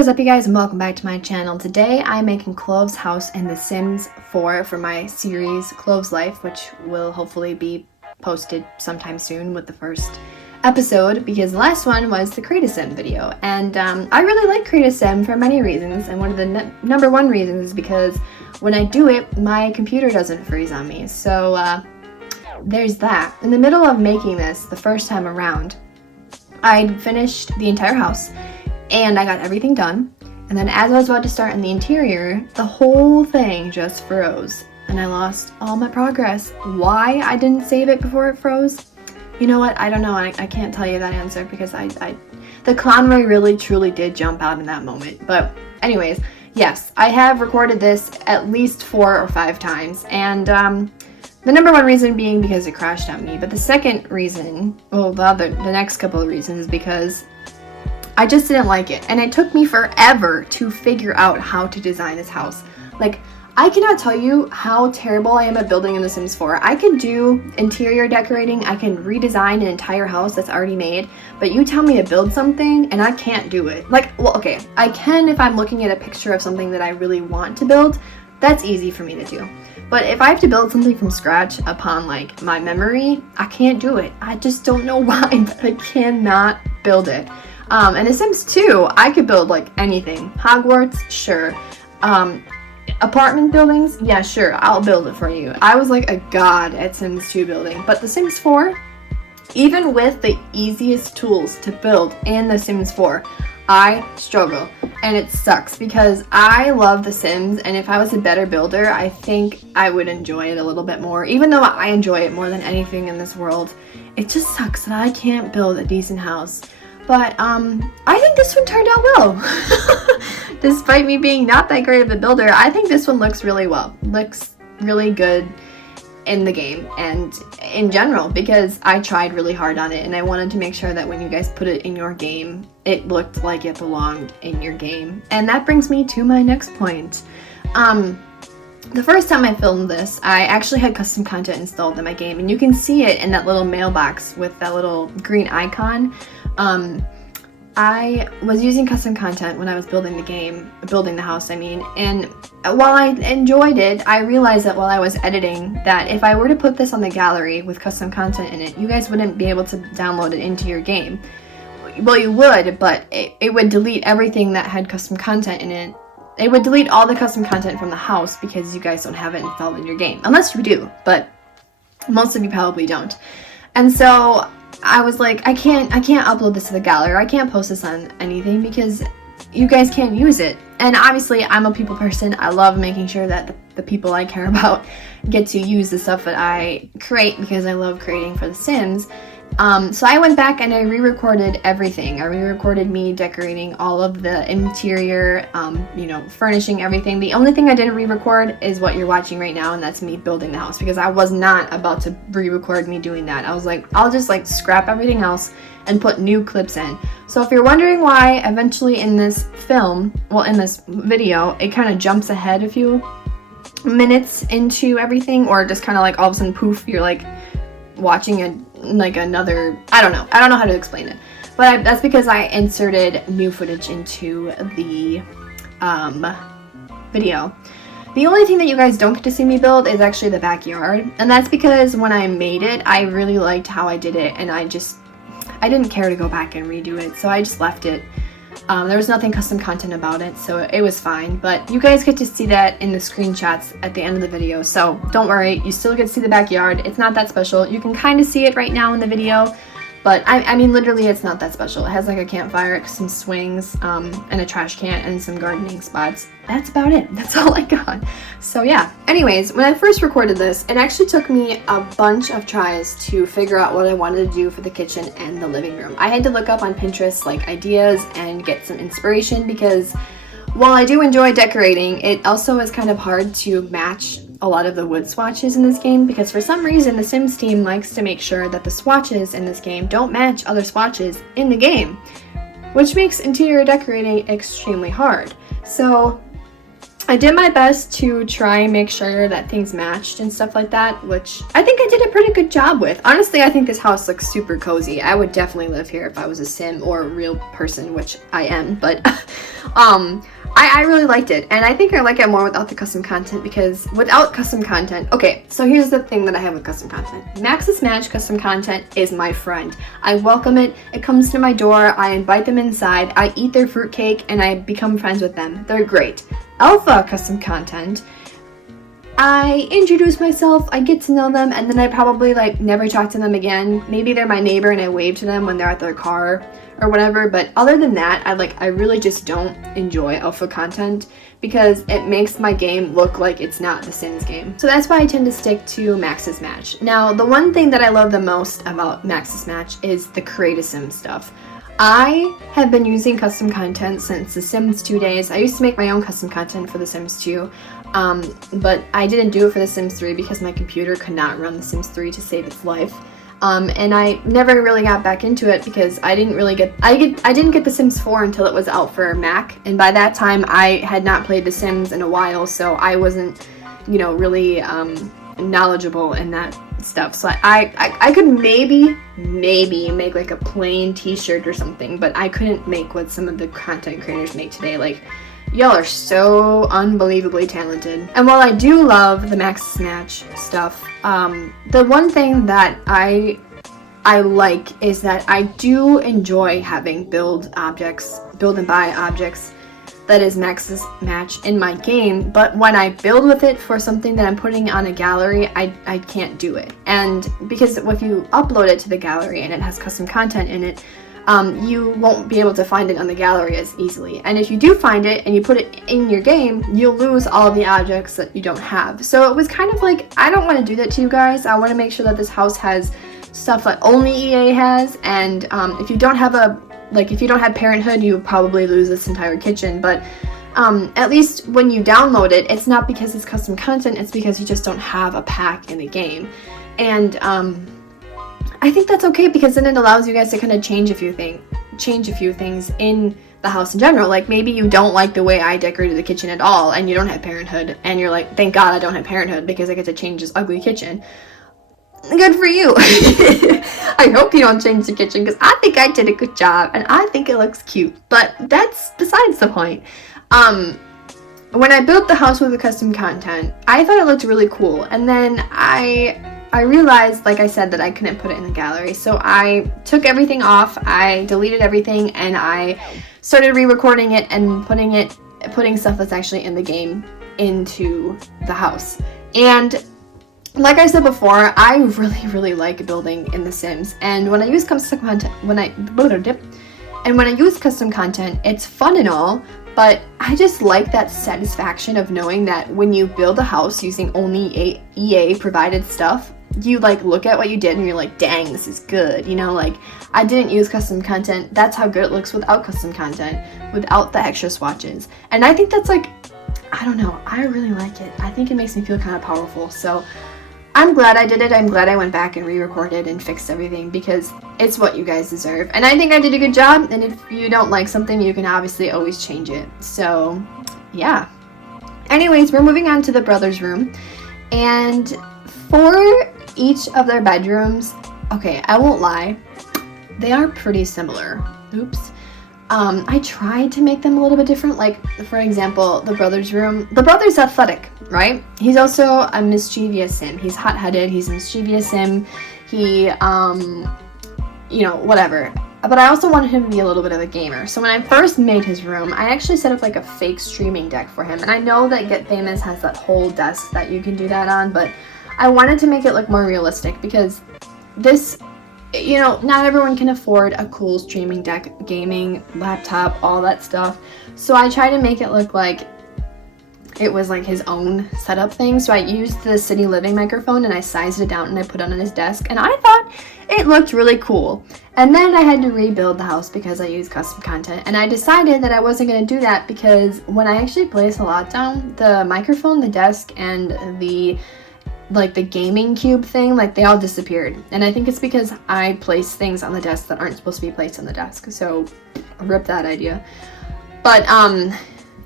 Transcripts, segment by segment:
What is up, you guys, and welcome back to my channel. Today I'm making Clove's house in The Sims 4 for my series Clove's Life, which will hopefully be posted sometime soon with the first episode, because the last one was the Create a Sim video. And I really like Create a Sim for many reasons, and one of the number one reasons is because when I do it, my computer doesn't freeze on me. So there's that. In the middle of making this the first time around, I'd finished the entire house and I got everything done, and then as I was about to start in the interior, the whole thing just froze and I lost all my progress. Why I didn't save it before it froze? You know what? I don't know. I can't tell you that answer because the clownry really truly did jump out in that moment. But anyways, yes, I have recorded this at least 4 or 5 times, and the number one reason being because it crashed on me. But the second reason, well, the next couple of reasons is because I just didn't like it, and it took me forever to figure out how to design this house. Like, I cannot tell you how terrible I am at building in The Sims 4. I can do interior decorating, I can redesign an entire house that's already made, but you tell me to build something and I can't do it. Like, well, okay, I can if I'm looking at a picture of something that I really want to build. That's easy for me to do. But if I have to build something from scratch upon, like, my memory, I can't do it. I just don't know why, but I cannot build it. And The Sims 2, I could build like anything. Hogwarts, sure. Apartment buildings, yeah, sure, I'll build it for you. I was like a god at Sims 2 building. But The Sims 4, even with the easiest tools to build in The Sims 4, I struggle. And it sucks because I love The Sims, and if I was a better builder, I think I would enjoy it a little bit more. Even though I enjoy it more than anything in this world, it just sucks that I can't build a decent house. But I think this one turned out well. Despite me being not that great of a builder, I think this one looks really well. Looks really good in the game and in general, because I tried really hard on it and I wanted to make sure that when you guys put it in your game, it looked like it belonged in your game. And that brings me to my next point. The first time I filmed this, I actually had custom content installed in my game, and you can see it in that little mailbox with that little green icon. I was using custom content when I was building the house, I mean, and while I enjoyed it, I realized that while I was editing that if I were to put this on the gallery with custom content in it, you guys wouldn't be able to download it into your game. Well, you would, but it would delete everything that had custom content in it. It would delete all the custom content from the house because you guys don't have it installed in your game. Unless you do, but most of you probably don't. And so I was like, I can't upload this to the gallery. I can't post this on anything because you guys can't use it. And obviously, I'm a people person. I love making sure that the people I care about get to use the stuff that I create because I love creating for The Sims. So I went back and I re-recorded everything. I re-recorded me decorating all of the interior, furnishing everything. The only thing I didn't re-record is what you're watching right now, and that's me building the house, because I was not about to re-record me doing that. I was like, I'll just like scrap everything else and put new clips in. So if you're wondering why eventually in this video, it kind of jumps ahead a few minutes into everything, or just kind of like all of a sudden poof, you're like watching another, I don't know how to explain it, but that's because I inserted new footage into the video. The only thing that you guys don't get to see me build is actually the backyard, and that's because when I made it, I really liked how I did it, and I didn't care to go back and redo it, so I just left it. There was nothing custom content about it, so it was fine, but you guys get to see that in the screenshots at the end of the video, so don't worry, you still get to see the backyard. It's not that special. You can kind of see it right now in the video, but I mean literally it's not that special. It has like a campfire, some swings, and a trash can, and some gardening spots. That's about it. That's all I got. So yeah. Anyways, when I first recorded this, it actually took me a bunch of tries to figure out what I wanted to do for the kitchen and the living room. I had to look up on Pinterest like ideas and get some inspiration, because while I do enjoy decorating, it also is kind of hard to match a lot of the wood swatches in this game, because for some reason the Sims team likes to make sure that the swatches in this game don't match other swatches in the game, which makes interior decorating extremely hard. So I did my best to try and make sure that things matched and stuff like that, which I think I did a pretty good job with. Honestly, I think this house looks super cozy. I would definitely live here if I was a sim or a real person, which I am, but I really liked it, and I think I like it more without the custom content, because without custom content, okay, so here's the thing that I have with custom content. Max's Match custom content is my friend. I welcome it. It comes to my door. I invite them inside. I eat their fruitcake, and I become friends with them. They're great. Alpha custom content, I introduce myself, I get to know them, and then I probably like never talk to them again. Maybe they're my neighbor and I wave to them when they're at their car or whatever, but other than that, I really just don't enjoy alpha content because it makes my game look like it's not the Sims game. So that's why I tend to stick to Max's Match. Now, the one thing that I love the most about Max's Match is the Create a Sim stuff. I have been using custom content since The Sims 2 days. I used to make my own custom content for The Sims 2, but I didn't do it for The Sims 3 because my computer could not run The Sims 3 to save its life. And I never really got back into it because I didn't get The Sims 4 until it was out for Mac, and by that time I had not played The Sims in a while, so I wasn't, really knowledgeable in that stuff. So I could maybe make like a plain t-shirt or something, but I couldn't make what some of the content creators make today. Like, y'all are so unbelievably talented. And while I do love the Max's Match stuff, the one thing that I like is that I do enjoy having build and buy objects that is Max's Match in my game, but when I build with it for something that I'm putting on a gallery, I can't do it. And because if you upload it to the gallery and it has custom content in it, you won't be able to find it on the gallery as easily. And if you do find it and you put it in your game, you'll lose all of the objects that you don't have. So it was kind of like, I don't want to do that to you guys. I want to make sure that this house has stuff that only EA has, and if you don't have Parenthood, you probably lose this entire kitchen, but at least when you download it, it's not because it's custom content, it's because you just don't have a pack in the game. And I think that's okay, because then it allows you guys to kind of change a few things in the house in general. Like, maybe you don't like the way I decorated the kitchen at all, and you don't have Parenthood, and you're like, thank God I don't have Parenthood because I get to change this ugly kitchen. Good for you. I hope you don't change the kitchen, because I think I did a good job and I think it looks cute, but that's besides the point. When I built the house with the custom content, I thought it looked really cool, and then I realized, like I said, that I couldn't put it in the gallery, so I took everything off, I deleted everything, and I started re-recording it and putting stuff that's actually in the game into the house. And like I said before, I really like building in The Sims, and when I use custom content, when I use custom content, it's fun and all, but I just like that satisfaction of knowing that when you build a house using only EA provided stuff, you like look at what you did and you're like, dang, this is good, like I didn't use custom content. That's how good it looks without custom content, without the extra swatches. And I think that's like, I don't know, I really like it. I think it makes me feel kind of powerful. So I'm glad I did it. I'm glad I went back and re-recorded and fixed everything, because it's what you guys deserve. And I think I did a good job, and if you don't like something, you can obviously always change it. So, yeah. Anyways, we're moving on to the brothers' room. And for each of their bedrooms, okay, I won't lie, they are pretty similar. Oops. I tried to make them a little bit different. Like, for example, the brother's room. The brother's athletic, right? He's also a mischievous sim. He's hot-headed. He's a mischievous sim. He, whatever. But I also wanted him to be a little bit of a gamer. So when I first made his room, I actually set up like a fake streaming deck for him. And I know that Get Famous has that whole desk that you can do that on, but I wanted to make it look more realistic, because this, not everyone can afford a cool streaming deck, gaming laptop, all that stuff. So I tried to make it look like it was like his own setup thing. So I used the City Living microphone and I sized it down and I put it on his desk, and I thought it looked really cool. And then I had to rebuild the house because I used custom content, and I decided that I wasn't going to do that, because when I actually place a lot down, the microphone, the desk, and the gaming cube thing, they all disappeared. And I think it's because I place things on the desk that aren't supposed to be placed on the desk. So rip that idea. But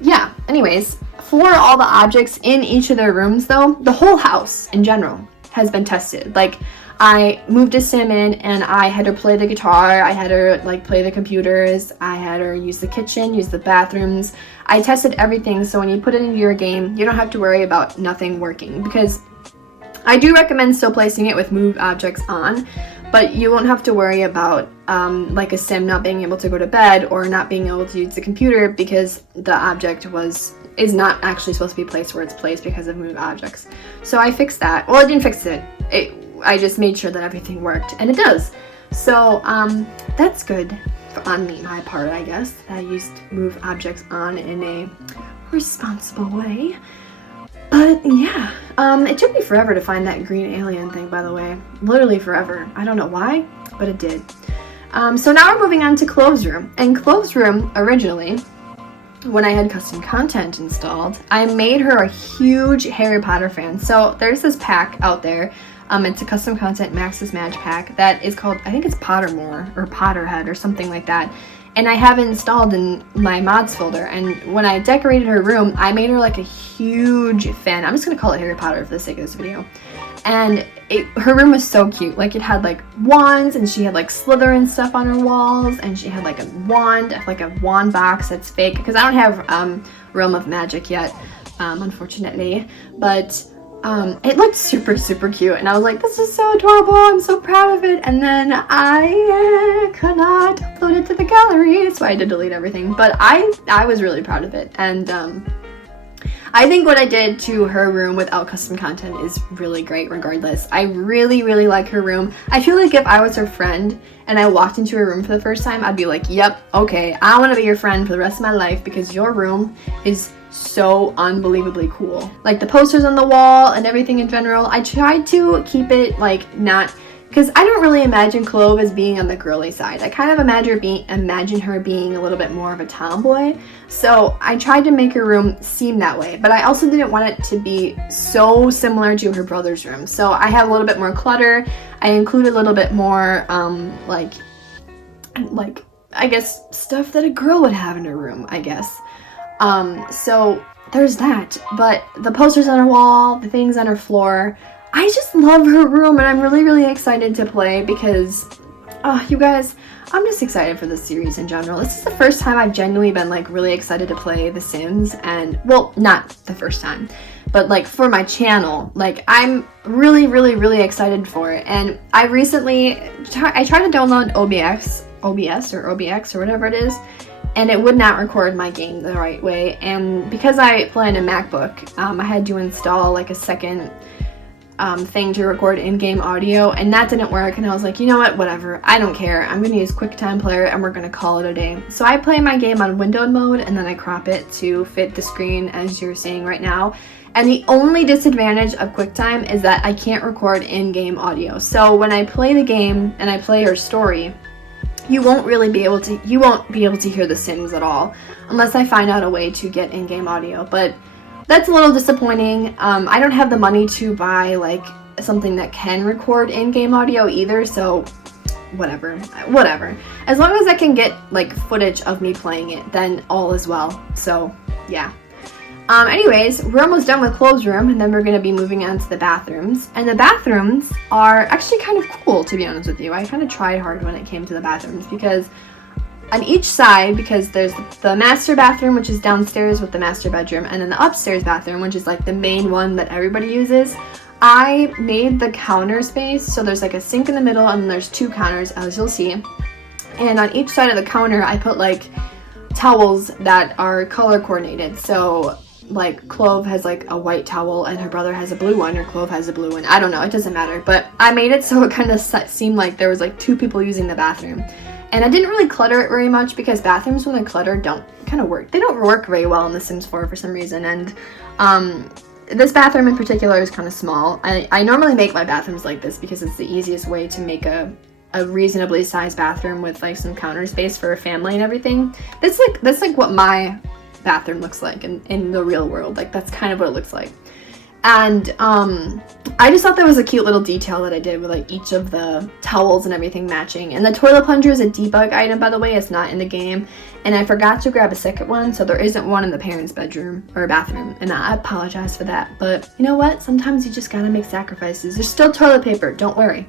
yeah, anyways, for all the objects in each of their rooms though, the whole house in general has been tested. Like, I moved a sim in and I had her play the guitar, I had her like play the computers, I had her use the kitchen, use the bathrooms. I tested everything, so when you put it into your game, you don't have to worry about nothing working, because I do recommend still placing it with move objects on, but you won't have to worry about like a sim not being able to go to bed or not being able to use the computer because the object is not actually supposed to be placed where it's placed because of move objects. So I fixed that. Well, I didn't fix it. I just made sure that everything worked, and it does. So that's good on my part, I guess. I used move objects on in a responsible way. But yeah, it took me forever to find that green alien thing, by the way. Literally forever. I don't know why, but it did. So now we're moving on to Clove's room. And Clove's room, originally, when I had custom content installed, I made her a huge Harry Potter fan. So there's this pack out there. It's a custom content Max's Match pack that is called, I think it's Pottermore or Potterhead or something like that. And I have it installed in my mods folder. And when I decorated her room, I made her like a huge fan. I'm just gonna call it Harry Potter for the sake of this video. And her room was so cute. Like, it had like wands, and she had like Slytherin stuff on her walls, and she had like a wand, like a wand box that's fake, because I don't have Realm of Magic yet, unfortunately. But it looked super, super cute, and I was like, this is so adorable, I'm so proud of it. And then I could not upload it to the gallery, so I had to delete everything. But I was really proud of it, and I think what I did to her room without custom content is really great regardless. I really, really like her room. I feel like if I was her friend and I walked into her room for the first time, I'd be like, yep, okay, I want to be your friend for the rest of my life because your room is so unbelievably cool. Like, the posters on the wall and everything in general, I tried to keep it like not, because I don't really imagine Clove as being on the girly side. I kind of imagine her being a little bit more of a tomboy. So I tried to make her room seem that way, but I also didn't want it to be so similar to her brother's room. So I have a little bit more clutter. I include a little bit more like I guess stuff that a girl would have in her room, I guess. So there's that. But the posters on her wall, the things on her floor, I just love her room, and I'm really, really excited to play because, you guys, I'm just excited for this series in general. This is the first time I've genuinely been, like, really excited to play The Sims, and, well, not the first time, but, like, for my channel. Like, I'm really, really, really excited for it, and I recently, I tried to download OBS or whatever it is, and it would not record my game the right way, and because I play on a MacBook, I had to install, like, a second thing to record in-game audio, and that didn't work, and I was like, you know what, whatever, I don't care, I'm gonna use Quicktime player and we're gonna call it a day. So I play my game on windowed mode, and then I crop it to fit the screen as you're seeing right now. And the only disadvantage of Quicktime is that I can't record in-game audio. So when I play the game and I play her story, you won't be able to hear the Sims at all unless I find out a way to get in-game audio. But that's a little disappointing. I don't have the money to buy like something that can record in-game audio either, so whatever. As long as I can get like footage of me playing it, then all is well. So yeah. Anyways, we're almost done with Clove's room, and then we're going to be moving on to the bathrooms. And the bathrooms are actually kind of cool, to be honest with you. I kind of tried hard when it came to the bathrooms, because on each side, because there's the master bathroom, which is downstairs with the master bedroom, and then the upstairs bathroom, which is like the main one that everybody uses. I made the counter space, so there's like a sink in the middle, and then there's two counters, as you'll see. And on each side of the counter, I put like towels that are color coordinated. So like Clove has like a white towel and her brother has a blue one, or Clove has a blue one. I don't know, it doesn't matter. But I made it so it kind of seemed like there was like two people using the bathroom. And I didn't really clutter it very much, because bathrooms when they're cluttered don't kind of work. They don't work very well in The Sims 4 for some reason. And this bathroom in particular is kind of small. I normally make my bathrooms like this because it's the easiest way to make a reasonably sized bathroom with like some counter space for a family and everything. That's like what my bathroom looks like in the real world. Like, that's kind of what it looks like. And I just thought that was a cute little detail that I did with like each of the towels and everything matching. And the toilet plunger is a debug item, by the way. It's not in the game. And I forgot to grab a second one, so there isn't one in the parents' bedroom or bathroom. And I apologize for that. But you know what? Sometimes you just gotta make sacrifices. There's still toilet paper, don't worry.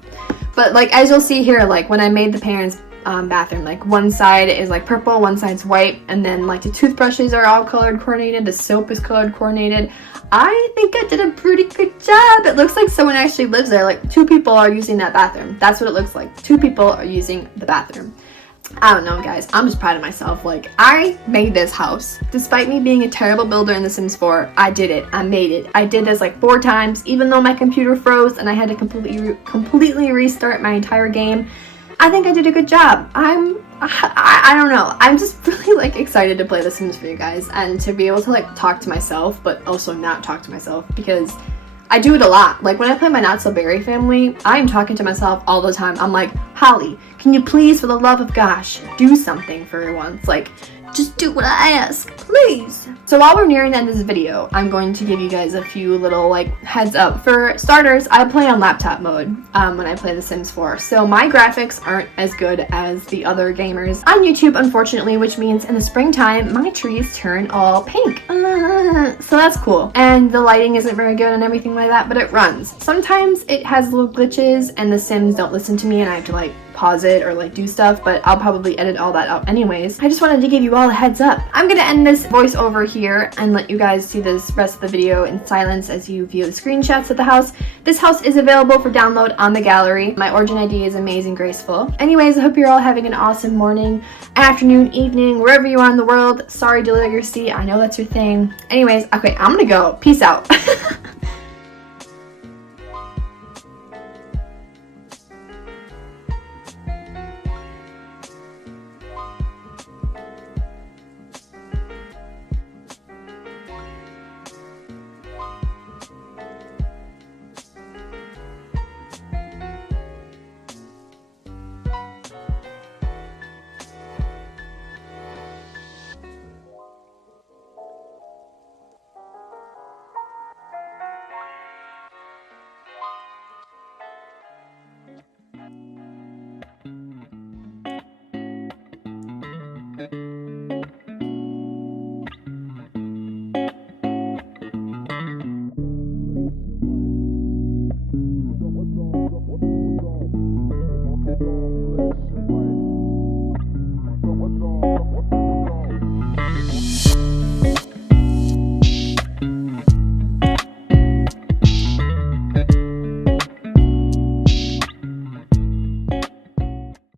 But like as you'll see here, like when I made the parents' bathroom, like one side is like purple, one side's white, and then like the toothbrushes are all colored coordinated, the soap is colored coordinated. I think I did a pretty good job. It looks like someone actually lives there. Like 2 people are using that bathroom. That's what it looks like. 2 people are using the bathroom. I don't know, guys. I'm just proud of myself. Like, I made this house. Despite me being a terrible builder in The Sims 4, I did it. I made it. I did this like 4 times, even though my computer froze and I had to completely restart my entire game. I think I did a good job. I don't know. I'm just really like excited to play The Sims for you guys and to be able to like talk to myself, but also not talk to myself, because I do it a lot. Like when I play my Not So Berry family, I am talking to myself all the time. I'm like, Holly, can you please, for the love of gosh, do something for once? Like, just do what I ask, please. So while we're nearing the end of this video, I'm going to give you guys a few little like heads up. For starters, I play on laptop mode when I play The Sims 4. So my graphics aren't as good as the other gamers on YouTube, unfortunately, which means in the springtime, my trees turn all pink. So that's cool. And the lighting isn't very good and everything like that, but it runs. Sometimes it has little glitches and the Sims don't listen to me and I have to like pause it or like do stuff, but I'll probably edit all that out anyways. I just wanted to give you all a heads up. I'm gonna end this voiceover here and let you guys see this rest of the video in silence as you view the screenshots of the house. This house is available for download on the gallery. My origin ID is Amazingraceful. Anyways, I hope you're all having an awesome morning, afternoon, evening, wherever you are in the world. Sorry, delicacy, I know that's your thing. Anyways, okay, I'm gonna go. Peace out.